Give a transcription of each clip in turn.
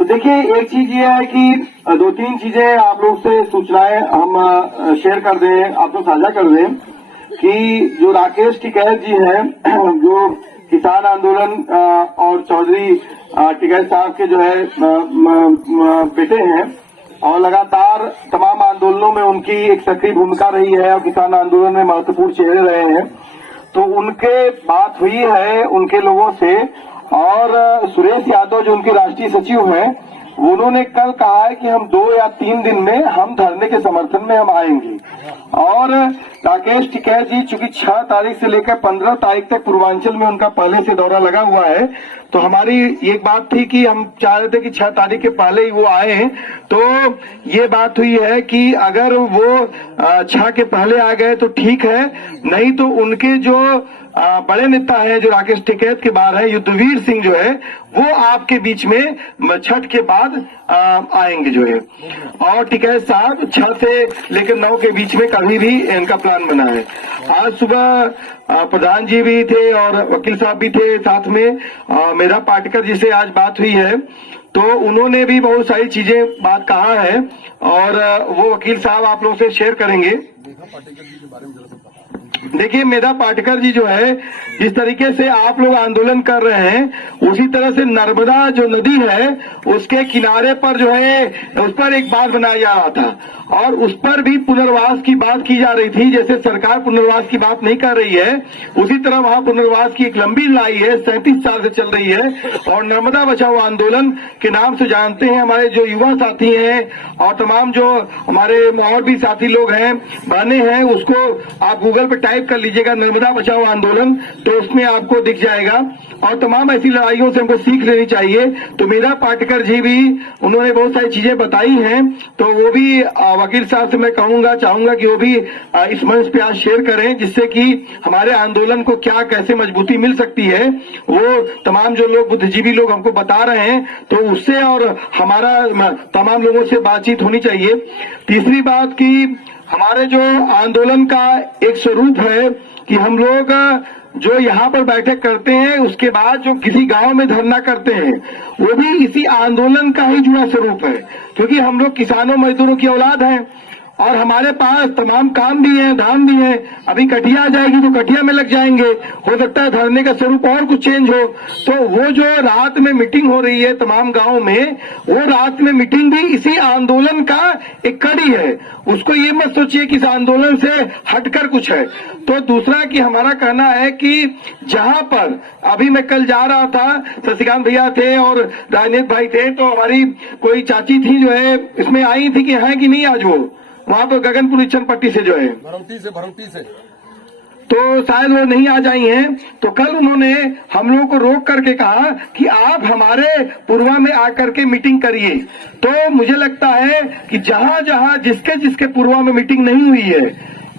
तो देखिए, एक चीज ये है कि दो तीन चीजें आप लोग से सूचनाएं हम शेयर कर दें, आप लोग साझा कर दें कि जो राकेश टिकैत जी हैं, जो किसान आंदोलन और चौधरी टिकैत साहब के जो है बेटे हैं और लगातार तमाम आंदोलनों में उनकी एक सक्रिय भूमिका रही है और किसान आंदोलन में महत्वपूर्ण चेहरे रहे हैं। तो उनके बात हुई है उनके लोगों से, और सुरेश यादव जो उनके राष्ट्रीय सचिव हैं, उन्होंने कल कहा है कि हम 2 या 3 दिन में हम धरने के समर्थन में हम आएंगे। और राकेश टिकैत जी चूंकि 6 तारीख से लेकर 15 तारीख तक पूर्वांचल में उनका पहले से दौरा लगा हुआ है, तो हमारी एक बात थी कि हम चाह रहे थे कि 6 तारीख के पहले ही वो आए। तो ये बात हुई है कि अगर वो 6 के पहले आ गए तो ठीक है, नहीं तो उनके जो बड़े नेता है जो राकेश टिकैत के बाद है, युद्धवीर सिंह जो है, वो आपके बीच में छठ के बाद आएंगे जो है। और टिकैत साहब 6 से लेकर 9 के बीच में कभी भी इनका प्लान बना है। आज सुबह प्रधान जी भी थे और वकील साहब भी थे साथ में। मेधा पाटकर जी से आज बात हुई है, तो उन्होंने भी बहुत सारी चीजें बात कहा है और वो वकील साहब आप लोगों से शेयर करेंगे। देखिए, मेधा पाटकर जी जो है, जिस तरीके से आप लोग आंदोलन कर रहे हैं, उसी तरह से नर्मदा जो नदी है उसके किनारे पर जो है उस पर एक बांध बनाया जा रहा था और उस पर भी पुनर्वास की बात की जा रही थी। जैसे सरकार पुनर्वास की बात नहीं कर रही है, उसी तरह वहां पुनर्वास की एक लंबी लड़ाई है, 37 साल से चल रही है। और नर्मदा बचाओ आंदोलन के नाम से जानते हैं हमारे जो युवा साथी हैं और तमाम जो हमारे और भी साथी लोग हैं, बहने हैं, उसको आप गूगल पे टाइप कर लीजिएगा नर्मदा बचाओ आंदोलन, तो उसमें आपको दिख जाएगा। और तमाम ऐसी लड़ाइयों से हमको सीख लेनी चाहिए। तो मेधा पाटकर जी भी उन्होंने बहुत सारी चीजें बताई हैं, तो वो भी वकील साहब से मैं चाहूंगा कि वो भी इस मंच पे आज शेयर करें, जिससे कि हमारे आंदोलन को क्या कैसे मजबूती मिल सकती है, वो तमाम जो लोग बुद्धिजीवी लोग हमको बता रहे हैं, तो उससे और हमारा तमाम लोगों से बातचीत होनी चाहिए। तीसरी बात कि हमारे जो आंदोलन का एक स्वरूप है कि हम लोग जो यहाँ पर बैठक करते हैं, उसके बाद जो किसी गांव में धरना करते हैं, वो भी इसी आंदोलन का ही जुड़ा स्वरूप है, क्योंकि हम लोग किसानों मजदूरों की औलाद हैं और हमारे पास तमाम काम भी है, धाम भी है। अभी कटिया आ जाएगी तो कटिया में लग जाएंगे, हो सकता है धरने का स्वरूप और कुछ चेंज हो। तो वो जो रात में मीटिंग हो रही है तमाम गांव में, वो रात में मीटिंग भी इसी आंदोलन का एक कड़ी है। उसको ये मत सोचिए कि इस आंदोलन से हटकर कुछ है। तो दूसरा कि हमारा कहना है कि जहां पर अभी मैं कल जा रहा था, शशिकांत भैया थे और राजनीत भाई थे, तो हमारी कोई चाची थी जो है इसमें आई थी कि है कि नहीं आज वो वहां पर गगनपुर इच्छन पट्टी से जो है भरौती से तो शायद वो नहीं आ जाई हैं। तो कल उन्होंने हम लोगों को रोक करके कहा कि आप हमारे पूर्वा में आकर के मीटिंग करिए। तो मुझे लगता है कि जहां जहां जिसके पूर्वा में मीटिंग नहीं हुई है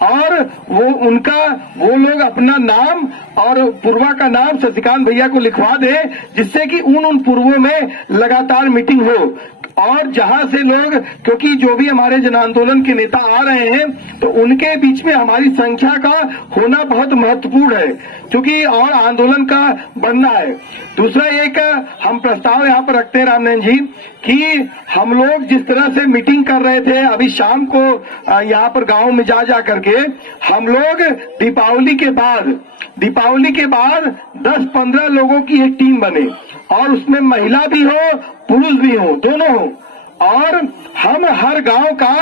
और वो लोग अपना नाम और पूर्वा का नाम शशिकांत भैया को लिखवा दे, जिससे कि उन पूर्वों में लगातार मीटिंग हो। और जहां से लोग, क्योंकि जो भी हमारे जन आंदोलन के नेता आ रहे हैं, तो उनके बीच में हमारी संख्या का होना बहुत महत्वपूर्ण है, क्योंकि और आंदोलन का बढ़ना है। दूसरा एक हम प्रस्ताव यहाँ पर रखते हैं रामनयन जी कि हम लोग जिस तरह से मीटिंग कर रहे थे अभी शाम को यहाँ पर गांव में जा करके, हम लोग दीपावली के बाद 10-15 लोगों की एक टीम बने और उसमें महिला भी हो पुरुष भी हो, दोनों हो, और हम हर गांव का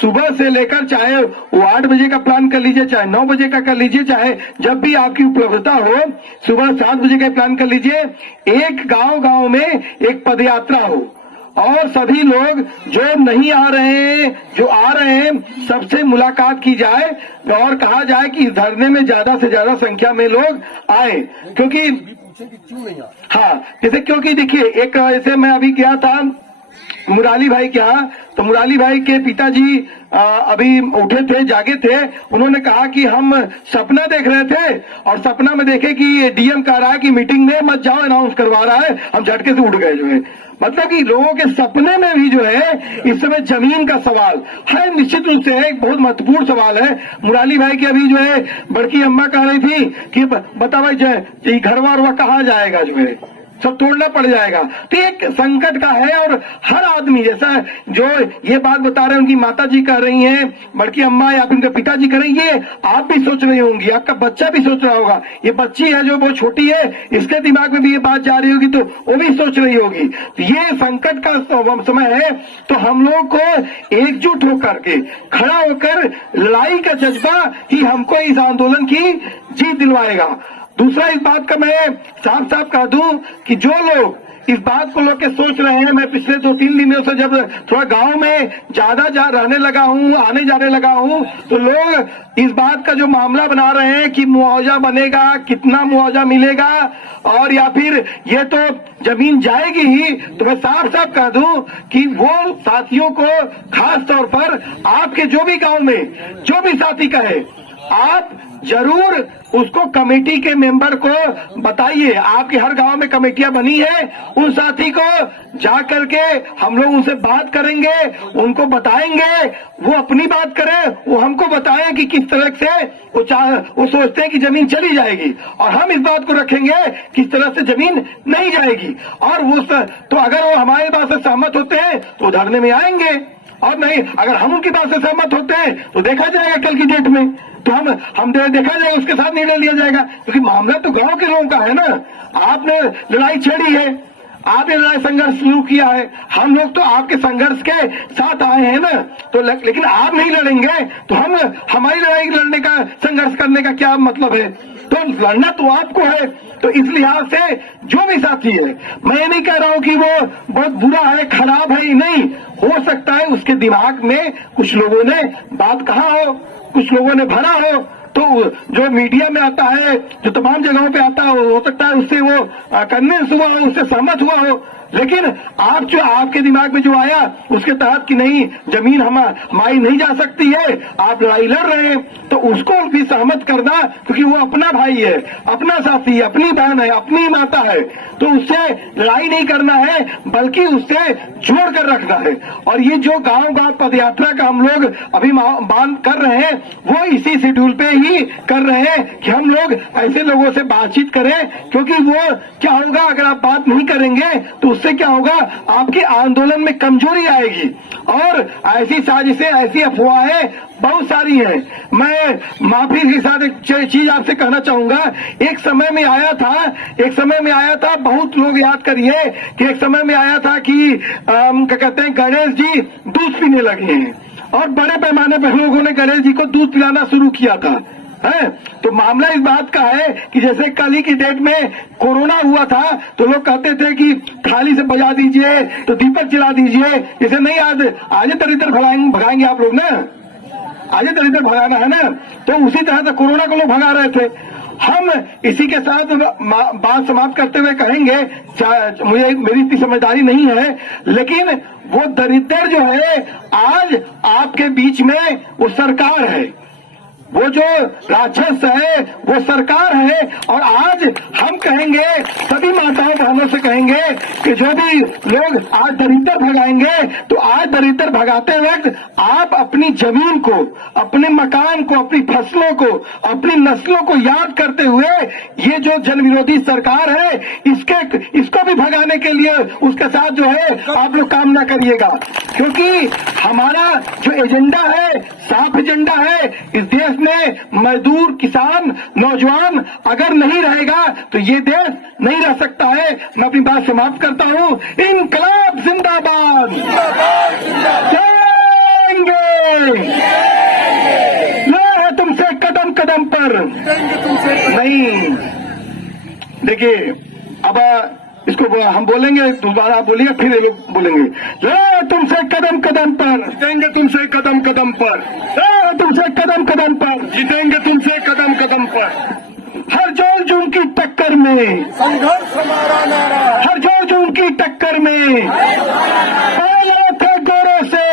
सुबह से लेकर चाहे वो 8 बजे का प्लान कर लीजिए, चाहे 9 बजे का कर लीजिए, चाहे जब भी आपकी उपलब्धता हो, सुबह 7 बजे का प्लान कर लीजिए। एक गांव में एक पदयात्रा हो और सभी लोग जो नहीं आ रहे हैं, जो आ रहे हैं, सबसे मुलाकात की जाए और कहा जाए कि धरने में ज्यादा से ज्यादा संख्या में लोग आए। क्योंकि हाँ, जैसे क्योंकि देखिए, एक ऐसे मैं अभी गया था मुराली भाई के यहाँ, तो मुराली भाई के पिताजी अभी उठे थे, जागे थे। उन्होंने कहा कि हम सपना देख रहे थे और सपना में देखे कि डीएम कह रहा है कि मीटिंग में मत जाओ, अनाउंस करवा रहा है। हम झटके से उठ गए जो है। मतलब कि लोगों के सपने में भी जो है इस समय जमीन का सवाल है, निश्चित रूप से एक बहुत महत्वपूर्ण सवाल है। मुराली भाई की अभी जो है बड़की अम्मा कह रही थी कि बता भाई घर वार कहाँ जाएगा जो है, सब तोड़ना पड़ जाएगा। तो एक संकट का है और हर आदमी, जैसा जो ये बात बता रहे हैं उनकी माता जी कह रही हैं, बड़की अम्मा या फिर उनके पिताजी कह रही हैं, ये आप भी सोच रही होंगी, आपका बच्चा भी सोच रहा होगा, ये बच्ची है जो बहुत छोटी है, इसके दिमाग में भी ये बात जा रही होगी, तो वो भी सोच रही होगी। तो ये संकट का समय है, तो हम लोग को एकजुट होकर के खड़ा होकर लड़ाई का जज्बा ही हमको इस आंदोलन की जीत दिलवाएगा। दूसरा, इस बात का मैं साफ साफ कह दूं कि जो लोग इस बात को लोग के सोच रहे हैं, मैं पिछले 2-3 दिनों से जब थोड़ा गांव में ज्यादा रहने लगा हूं, आने जाने लगा हूं, तो लोग इस बात का जो मामला बना रहे हैं कि मुआवजा बनेगा, कितना मुआवजा मिलेगा, और या फिर ये तो जमीन जाएगी ही, तो मैं साफ साफ कह दूं कि वो साथियों को, खास तौर पर आपके जो भी गांव में जो भी साथी कहे, आप जरूर उसको कमेटी के मेंबर को बताइए। आपके हर गांव में कमेटियां बनी है, उन साथी को जा करके हम लोग उनसे बात करेंगे, उनको बताएंगे, वो अपनी बात करें, वो हमको बताएं कि किस तरह से वो सोचते हैं कि जमीन चली जाएगी, और हम इस बात को रखेंगे किस तरह से जमीन नहीं जाएगी। और तो अगर वो हमारी बात से सहमत होते हैं तो धरने में आएंगे, और नहीं अगर हम उनकी बात से सहमत होते हैं तो देखा जाएगा कल की डेट में, तो हम देखा जाएगा, उसके साथ निर्णय लिया जाएगा, क्योंकि मामला तो गांव के लोगों का है ना। आपने लड़ाई छेड़ी है, आपने लड़ाई संघर्ष शुरू किया है, हम लोग तो आपके संघर्ष के साथ आए हैं ना, तो लेकिन आप नहीं लड़ेंगे तो हमारी लड़ाई लड़ने का, संघर्ष करने का क्या मतलब है? तो लड़ना तो आपको है। तो इस लिहाज से जो भी साथी है, मैं नहीं कह रहा हूं कि वो बहुत बुरा है, खराब है, नहीं, हो सकता है उसके दिमाग में कुछ लोगों ने बात कहा हो, कुछ लोगों ने भरा हो, तो जो मीडिया में आता है, जो तमाम जगहों पे आता हो सकता है उससे वो कन्विंस हुआ हो, उससे सहमत हुआ हो, लेकिन आप जो आपके दिमाग में जो आया उसके तहत कि नहीं, जमीन हमारी नहीं जा सकती है, आप लड़ाई लड़ रहे हैं, तो उसको भी सहमत करना, क्योंकि वो अपना भाई है, अपना साथी है, अपनी बहन है, अपनी माता है, तो उससे लड़ाई नहीं करना है, बल्कि उससे जोड़ कर रखना है। और ये जो गांव गांव पदयात्रा का हम लोग अभी बांध कर रहे हैं, वो इसी शेड्यूल पे ही कर रहे हैं कि हम लोग ऐसे लोगों से बातचीत करें, क्योंकि वो क्या होगा, अगर आप बात नहीं करेंगे तो उससे क्या होगा, आपके आंदोलन में कमजोरी आएगी, और ऐसी साजिशें, ऐसी अफवाहें बहुत सारी हैं। मैं माफी के साथ एक चीज आपसे कहना चाहूंगा, एक समय में आया था, बहुत लोग याद करिए कि एक समय में आया था कि क्या कहते हैं, गणेश जी दूध पीने लगे हैं, और बड़े पैमाने पर लोगों ने गणेश जी को दूध पिलाना शुरू किया था, है। तो मामला इस बात का है कि जैसे कल ही की डेट में कोरोना हुआ था, तो लोग कहते थे कि थाली से बजा दीजिए, तो दीपक जला दीजिए, जैसे नहीं आज दरिद्र भगाएंगे आप लोग ना, आज दरिद्र भगाना है ना, तो उसी तरह से कोरोना को लोग भगा रहे थे। हम इसी के साथ बात समाप्त करते हुए कहेंगे, मेरी इतनी समझदारी नहीं है, लेकिन वो दरिद्र जो है आज आपके बीच में वो सरकार है, वो जो राक्षस है वो सरकार है। और आज हम कहेंगे, सभी माताओं बहनों से कहेंगे कि जो भी लोग आज दरिद्र भगाएंगे, तो आज दरिद्र भगाते वक्त आप अपनी जमीन को, अपने मकान को, अपनी फसलों को, अपनी नस्लों को याद करते हुए ये जो जन विरोधी सरकार है, इसको भी भगाने के लिए उसके साथ जो है आप लोग काम ना करिएगा, क्योंकि हमारा जो एजेंडा है, साफ एजेंडा है। इस देश में मजदूर, किसान, नौजवान अगर नहीं रहेगा तो ये देश नहीं रह सकता है। मैं अपनी बात समाप्त करता हूँ। इनकलाब जिंदाबाद, जाएंगे है तुमसे कदम कदम पर नहीं। देखिए, अब इसको हम बोलेंगे, दोबारा आप बोलिए, फिर ये बोलेंगे, तुमसे कदम कदम पर जीतेंगे, तुमसे कदम कदम पर, तुमसे कदम कदम पर जीतेंगे, तुमसे कदम कदम पर। हर जोर जून की टक्कर में संघर्ष हमारा नारा, हर जोर जून की टक्कर में थे गोरों से